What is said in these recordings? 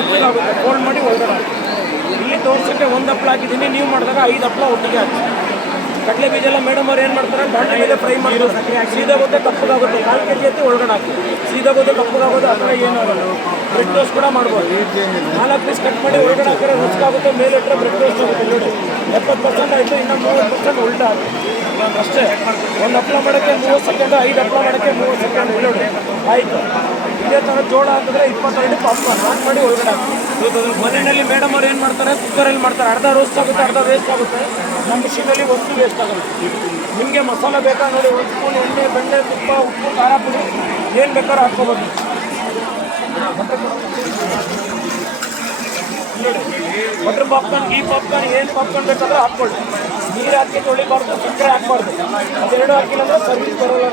ಮೆತ್ತಗಾಗುತ್ತೆ. Fold ಮಾಡಿ ಒಳಗಡೆ ಹಾಕಿ. ಇಲ್ಲಿ ತೋರ್ಸೋಕ್ಕೆ ಒಂದು ಹಪ್ಪಳ ಹಾಕಿದ್ದೀನಿ, ನೀವು ಮಾಡಿದಾಗ 5 ಹಪ್ಪಳ ಒಟ್ಟಿಗೆ ಹಾಕಿ. ಕಡಲೆ ಬೀಜ ಎಲ್ಲ ಮೇಡಮ್ ಅವ್ರು ಏನು ಮಾಡ್ತಾರೆ, ಬಾಂಡೆ ಮೇಲೆ ಫ್ರೈ ಮಾಡ್ತಾರೆ. ಸೀದಾಗುತ್ತೆ ಕಪ್ಪಗಾಗುತ್ತೆ. 4 kg ಎತ್ತಿ ಒಳಗಡೆ ಹಾಕಿ. ಸೀದಾಗುತ್ತೆ ಕಪ್ಪಗಾಗೋದು ಆ ಥರ ಏನಾಗಲ್ಲ. ಬ್ರೆಡ್ ಟೋಸ್ಟ್ ಕೂಡ ಮಾಡ್ಬೋದು. 4 ಪೀಸ್ ಕಟ್ ಮಾಡಿ ಒಳಗಡೆ ಹಾಕಿದ್ರೆ ರುಚಿಗಾಗುತ್ತೆ. ಮೇಲೆ ಇಟ್ಟರೆ ಬ್ರೆಡ್ ಟೋಸ್ಟ್ ಆಗುತ್ತೆ. ನೋಡಿ 70% ಆಯಿತು, ಇನ್ನು 30% ಉಲ್ಟಾ ಆಗುತ್ತೆ. ಅಷ್ಟೇ. ಒಂದು ಹಪ್ಪಳ ಮಾಡೋಕ್ಕೆ 30 ಸೆಕೆಂಡು, 5 ಹಪ್ಪಳ ಮಾಡೋಕ್ಕೆ 30 ಸೆಕೆಂಡ್. ನೋಡಿ ಆಯಿತು. ಇದೇ ಥರ ಜೋಳ ಹಾಕಿದ್ರೆ 22 ಪಾಪ್ಕಾರ್ನ್ ಆನ್ ಮಾಡಿ ಒಳಗಡೆ ಹಾಕಿ. ಮನೆಯಲ್ಲಿ ಮೇಡಮ್ ಅವ್ರು ಏನು ಮಾಡ್ತಾರೆ, ಕುಕ್ಕರಲ್ಲಿ ಮಾಡ್ತಾರೆ. ಅರ್ಧ ರೋಸ್ಟ್ ಆಗುತ್ತೆ, ಅರ್ಧ ವೇಸ್ಟ್ ಆಗುತ್ತೆ. ನಮ್ಮ ಮಿಷಿನಲ್ಲಿ ಒಂದು ವೇಸ್ಟ್ ಆಗುತ್ತೆ. ನಿಮಗೆ ಮಸಾಲ ಬೇಕಾ ನೋಡಿ, 1 ಸ್ಪೂನ್ ಎಣ್ಣೆ, ಬೆಣ್ಣೆ, ತುಪ್ಪ, ಉಪ್ಪು, ಖಾರ ಪುಡಿ ಏನು ಬೇಕಾದ್ರೂ ಹಾಕ್ಕೋಬೋದು. ನೋಡಿ ಬಟರ್ ಪಾಪ್ಕಾರ್ನ್, ಈ ಪಾಪ್ಕಾರ್ನ್ ಏನು ಪಾಪ್ಕಾರ್ನ್ ಬೇಕಾದ್ರೂ ಹಾಕ್ಕೊಳ್ಳಿ. ನೀರು ಹಾಕಿ ತೊಳಿಬಾರ್ದು, ಸಕ್ಕರೆ ಹಾಕ್ಬಾರ್ದು. ಅದೆರಡು ಹಾಕಿಲ್ಲ ಅಂದರೆ ಸರ್ವಿಸ್ ಬರೋಲ್ಲ.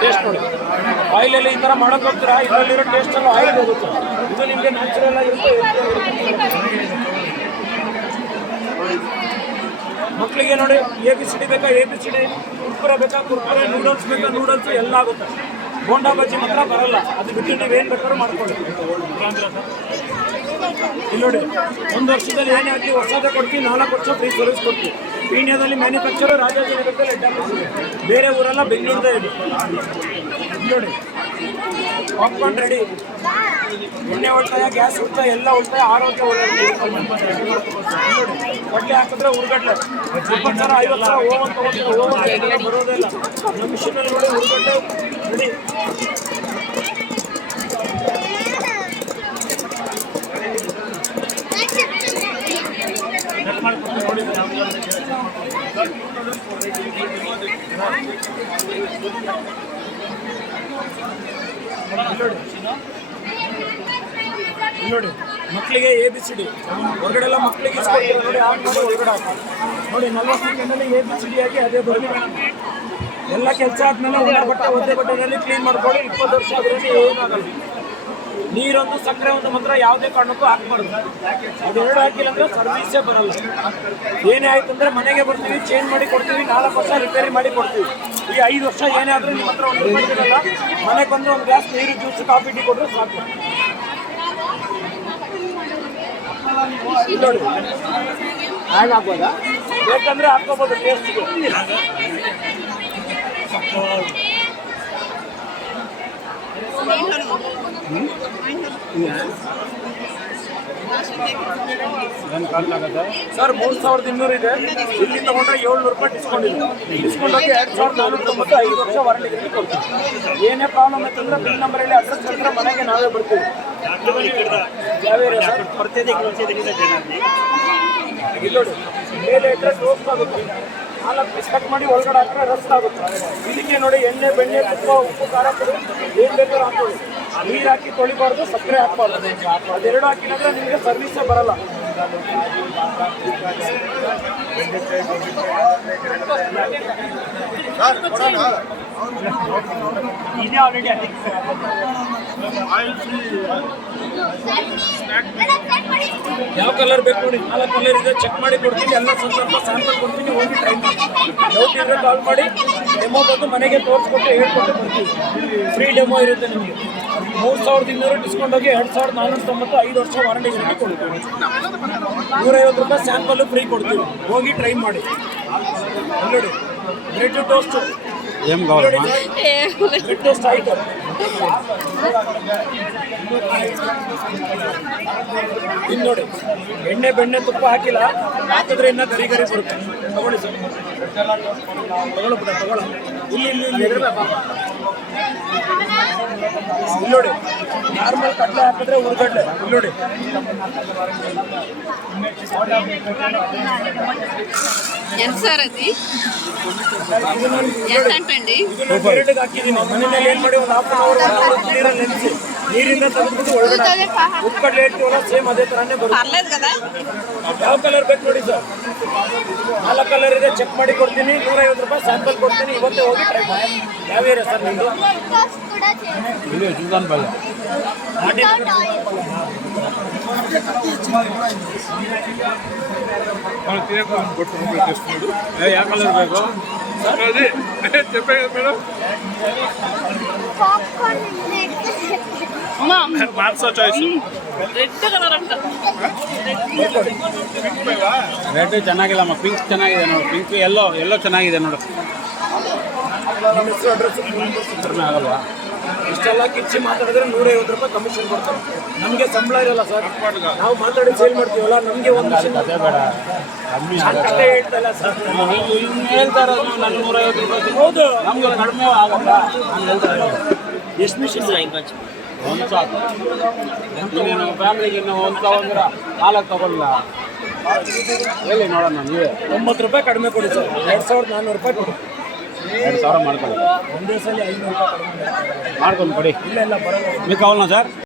ಟೇಸ್ಟ್ ನೋಡಿ, ಆಯಿಲಲ್ಲಿ ಈ ಥರ ಮಾಡೋಕೆ ಹೋಗ್ತೀರಾ, ಇದರಲ್ಲಿರೋ ಟೇಸ್ಟಲ್ಲಿ ಆಯಿಲ್ ಹೋಗುತ್ತೆ. ಇದು ನಿಮಗೆ ನ್ಯಾಚುರಲ್ ಆಗಿರುತ್ತೆ. ಮಕ್ಕಳಿಗೆ ನೋಡಿ ABCD ಬೇಕಾ ABCD, ಕುರ್ಕುರೆ ಬೇಕಾ ಕುರ್ಕುರೆ, ನೂಡಲ್ಸ್ ಬೇಕಾ ನೂಡಲ್ಸು ಎಲ್ಲ ಆಗುತ್ತೆ. ಬೋಂಡಾ ಬಜ್ಜಿ ಮಾತ್ರ ಬರಲ್ಲ. ಅದು ಬಿಟ್ಟು ನೀವೇನು ಬೇಕಾದ್ರೂ ಮಾಡ್ಕೊಳ್ಳಿ. ಇಲ್ಲಿ ನೋಡಿ, 1 ವರ್ಷದಲ್ಲಿ ಏನೇ ಆಗಲಿ ಹೊಸದೇ ಕೊಡ್ತೀವಿ. 4 ವರ್ಷ ಫ್ರೀ ಸರ್ವಿಸ್ ಕೊಡ್ತೀವಿ. ಪೀಣ್ಯದಲ್ಲಿ ಮ್ಯಾನುಫ್ಯಾಕ್ಚರು ರಾಜಾಜಿನಗರದಲ್ಲಿ ಹೆಡ್ ಆಫೀಸ್ ಇದೆ. ಬೇರೆ ಊರೆಲ್ಲ ಬೆಂಗಳೂರದೇ ಇದೆ. ನೋಡಿ ಪಾಪ್ಕಾರ್ನ್ ರೆಡಿ. ಎಣ್ಣೆ ಉಳಿತಾಯ, ಗ್ಯಾಸ್ ಉಳಿತಾಯ, ಎಲ್ಲ ಉಳಿತಾಯ, ಆರೋಗ್ಯ ಒಳ್ಳೆಯದು. ಬಟ್ಟೆ ಹಾಕಿದ್ರೆ ಉರುಗಡ್ಲೆ 20 ಸಾವಿರ 50 ಸಾವಿರ ಓವನ್ ತೊಗೊಳ್ತೀವಿ. ಓವನ್ ಬರೋದೇ ಇಲ್ಲ. ನಮ್ಮ ಮಿಷಿನಲ್ಲಿ ನೋಡಿ ಉರುಗಡ್ಲೆ ರೆಡಿ. ನೋಡಿ ಮಕ್ಕಳಿಗೆ ABCD ಹೊರಗಡೆ ಎಲ್ಲ ಮಕ್ಕಳಿಗೆ ನೋಡಿ ಆನ್ ಮಾಡಿ ಒಳಗಡೆ ಹಾಕಿ. ನೋಡಿ 40 ಸೆಕೆಂಡಲ್ಲಿ ABCD ಆಗಿ ಅದೇ ಬರುತ್ತೆ. ಎಲ್ಲ ಕೆಲಸ ಆದ್ಮೇಲೆ ಒದ್ದೆ ಬಟ್ಟೆಯಲ್ಲಿ ಕ್ಲೀನ್ ಮಾಡ್ಕೊಳ್ಳಿ. 20 ವರ್ಷ ಅದರಲ್ಲಿ ಏನಾಗಲ್ಲ. ನೀರೊಂದು ಸಕ್ಕರೆ ಒಂದು ಮಾತ್ರ ಯಾವುದೇ ಕಾರಣಕ್ಕೂ ಹಾಕ್ಬಾರ್ದು. ಅದೆರಡು ಹಾಕಿಲ್ಲ ಅಂದರೆ ಸರ್ವಿಸೇ ಬರಲ್ಲ. ಏನೇ ಆಯ್ತು ಅಂದರೆ ಮನೆಗೆ ಬರ್ತೀವಿ, ಚೇಂಜ್ ಮಾಡಿ ಕೊಡ್ತೀವಿ. 4 ವರ್ಷ ರಿಪೇರಿ ಮಾಡಿ ಕೊಡ್ತೀವಿ. ಈ 5 ವರ್ಷ ಏನೇ ಆದರೂ ನಿಮ್ಮ ಹತ್ರ 1 ರೂಪಾಯಿ ಇರಲ್ಲ. ಮನೆಗೆ ಬಂದು ಒಂದು ಗ್ಲಾಸ್ ನೀರು, ಜ್ಯೂಸ್, ಕಾಫಿ, ಟೀ ಕೊಟ್ಟರೆ ಸಾಕು. ನೋಡಿ ಹ್ಯಾಂಗ್ ಆಗ್ಬೋದಾ, ಬೇಕಂದರೆ ಹಾಕ್ಕೋಬೋದು ಟೇಸ್ಟ್ಗೆ. ಸರ್ 3200 ಇದೆ. ಇಲ್ಲಿ ತಗೊಂಡ್ರೆ 700 ರೂಪಾಯಿ ಡಿಸ್ಕೌಂಟ್ ಇದೆ. ಡಿಸ್ಕೌಂಟ್ ಹೋಗಿ 2490, 5 ವರ್ಷ ವಾರಂಟಿ ಕೊಡ್ತೀವಿ. ಏನೇ ಪ್ರಾಬ್ಲಮ್ ಆಯ್ತಂದ್ರೆ ಬಿಲ್ ನಂಬರ್ ಹೇಳಿ, ಅಡ್ರೆಸ್ ಹೇಳಿದ್ರೆ ಮನೆಗೆ ನಾವೇ ಬರ್ತೀವಿ. ಇಲ್ಲಿ ನೋಡಿ ಮೇಲೆ ಇಟ್ಟರೆ ಟೋಸ್ಟ್ ಆಗುತ್ತೆ. 4 ಪೀಸ್ ಕಟ್ ಮಾಡಿ ಒಳಗಡೆ ಹಾಕಿದ್ರೆ ರಸ್ಟ್ ಆಗುತ್ತೆ. ಇದಕ್ಕೆ ನೋಡಿ ಎಣ್ಣೆ, ಬೆಣ್ಣೆ, ತುಪ್ಪ, ಉಪ್ಪು, ಖಾರ ಪುಡಿ ಏನು ಬೇಕಾದ್ರೂ ಹಾಕೊಳ್ಳಿ. ನೀರು ಹಾಕಿ ತೊಳಿಬಾರ್ದು, ಸಕ್ಕರೆ ಹಾಕ್ಬಾರ್ದು. ಅದೆರಡು ಹಾಕಿದ್ರೆ ನಿಮಗೆ ಸರ್ವಿಸೇ ಬರಲ್ಲ. ಇದೇ ಆಲ್ರೆಡಿ ಯಾವ ಕಲರ್ ಬೇಕು ನೋಡಿ, 4 ಕಲರ್ ಇದೆ. ಚೆಕ್ ಮಾಡಿ ಕೊಡ್ತೀನಿ. ಎಲ್ಲ ಸ್ವಲ್ಪ ಸ್ಯಾಂಪಲ್ ಕೊಡ್ತೀನಿ, ಹೋಗಿ ಟ್ರೈ ಮಾಡಿ. ಡೌಟ್ ಇದ್ರೆ ಕಾಲ್ ಮಾಡಿ. ಡೆಮೋ ಬಂದು ಮನೆಗೆ ತೋರಿಸ್ಕೊಟ್ಟು ಹೇಳ್ಕೊಟ್ಟು ಬರ್ತೀವಿ. ಫ್ರೀ ಡೆಮೋ ಇರುತ್ತೆ ನಿಮಗೆ. 3200 ಡಿಸ್ಕೌಂಟ್ ಹೋಗಿ 2490, 5 ವರ್ಷ ವಾರಂಟಿ ಕೊಡ್ತೀವಿ. 150 ರೂಪಾಯಿ ಸ್ಯಾಂಪಲ್ಲು ಫ್ರೀ ಕೊಡ್ತೀವಿ. ಹೋಗಿ ಟ್ರೈ ಮಾಡಿ. ನೋಡಿ ಬ್ರೆಡ್ ಟೋಸ್ಟ್ ಬ್ರೆಡ್ ಟೋಸ್ಟ್ ಆಯಿತು. ಇನ್ನು ನೋಡಿ ಎಣ್ಣೆ, ಬೆಣ್ಣೆ, ತುಪ್ಪ ಹಾಕಿಲ್ಲ. ಹಾಕಿದ್ರೆ ಇನ್ನೂ ಗರಿ ಗರಿ ಬರುತ್ತೆ. ತಗೊಳ್ಳಿ ಸರ್, ತಗೊಳ್ಳೋ ಬಿಡ, ತಗೊಳ್ಳ. ಇಲ್ಲಿ ನೋಡಿ ನಾರ್ಮಲ್ ಕಡಲೆ ಹಾಕಿದ್ರೆ ಉರುಗಡ್ಲೆ. ಇಲ್ಲಿ ನೋಡಿ ಎರಡಿಗೆ ಹಾಕಿದ್ದೀನಿ. ಮನೆಯಲ್ಲಿ ಏನು ಮಾಡಿ ಒಂದು 1/2 ಅವರ್ ನೀರಲ್ಲಿ ನೆನೆಸಿ ನೀರಿಂದ ತೆಗೆದ್ಬಿಟ್ಟು ಒಳಗಡೆ ಉಪ್ಪುಕಡಲೆ ಇಡ್ತೀವಲ್ಲ, ಸೇಮ್ ಅದೇ ಥರನೇ ಬರುತ್ತೆ. ಯಾವ ಕಲರ್ ಬೇಕು ನೋಡಿ ಸರ್, 4 ಕಲರ್ ಇದೆ. ಚೆಕ್ ಮಾಡಿ ಕೊಡ್ತೀನಿ. 150 ರೂಪಾಯಿ ಸ್ಯಾಂಪಲ್ ಕೊಡ್ತೀನಿ. ಇವತ್ತೇ ಹೋಗಿ ಟ್ರೈ ಮಾಡಿ. ಯಾವ ಏರಿಯಾ ಸರ್ ನಿಮ್ಮದು? ಯಾವ ಕಲರ್ ಬೇಕು? మార్క్స్ చాయిస్ ರೆಡ್ ಚೆನ್ನಾಗಿಲ್ಲಮ್ಮ, ಪಿಂಕ್ ಚೆನ್ನಾಗಿದೆ ನೋಡು, ಪಿಂಕ್ ಎಲ್ಲೋ ಚೆನ್ನಾಗಿದೆ ನೋಡು. ನಿಮ್ಮ ಹೆಸರು ಅಡ್ರೆಸ್ ಕಡಿಮೆ ಆಗಲ್ವಾ? ಇಷ್ಟೆಲ್ಲ ಕಿಚ್ಚಿ ಮಾತಾಡಿದ್ರೆ 150 ರೂಪಾಯಿ ಕಮಿಷನ್ ಕೊಡ್ತಾರೆ. ನಮಗೆ ಸಂಬಳ ಇರಲ್ಲ ಸರ್, ನಾವು ಮಾತಾಡಿ ಸೇಲ್ ಮಾಡ್ತೀವಲ್ಲ, ನಮಗೆ ಒಂದು ಅದೇ ಬೇಡ, ಕಮ್ಮಿ ಅಷ್ಟೇ ಹೇಳ್ತಲ್ಲ ಸರ್. ಇನ್ನು ಹೇಳ್ತಾ ಇರೋದು ನಾನು 150 ರೂಪಾಯಿ. ಹೌದು, ನಮ್ಗೆ ಕಡಿಮೆ ಆಗಲ್ಲ. ನಾನು ಹೇಳ್ತಾ ಇರೋದು ಎಷ್ಟು ಮಿಷನ್ ಒಂದು ಸಾಕು. ಇನ್ನೇನು ಫ್ಯಾಮಿಲಿಗೆ ಇನ್ನು ಒಂದು ತಗೊಂಡ್ರ 4 ತಗೊಳ್ಳ ಹೇಳಿ ನೋಡೋಣ. ನೀವೇ 90 ರೂಪಾಯಿ ಕಡಿಮೆ ಕೊಡಿ ಸರ್, 2400 ರೂಪಾಯಿ ಕೊಡಿ. 2000 ಮಾಡ್ಕೊಳ್ಳಿ, ಒಂದೇ ಸಲ 500 ರೂಪಾಯಿ ಕಡಿಮೆ ಮಾಡ್ಕೊಂಡು ಕೊಡಿ. ಇಲ್ಲ ಬರೋಲ್ಲ. మీకు కావాలనా సార్?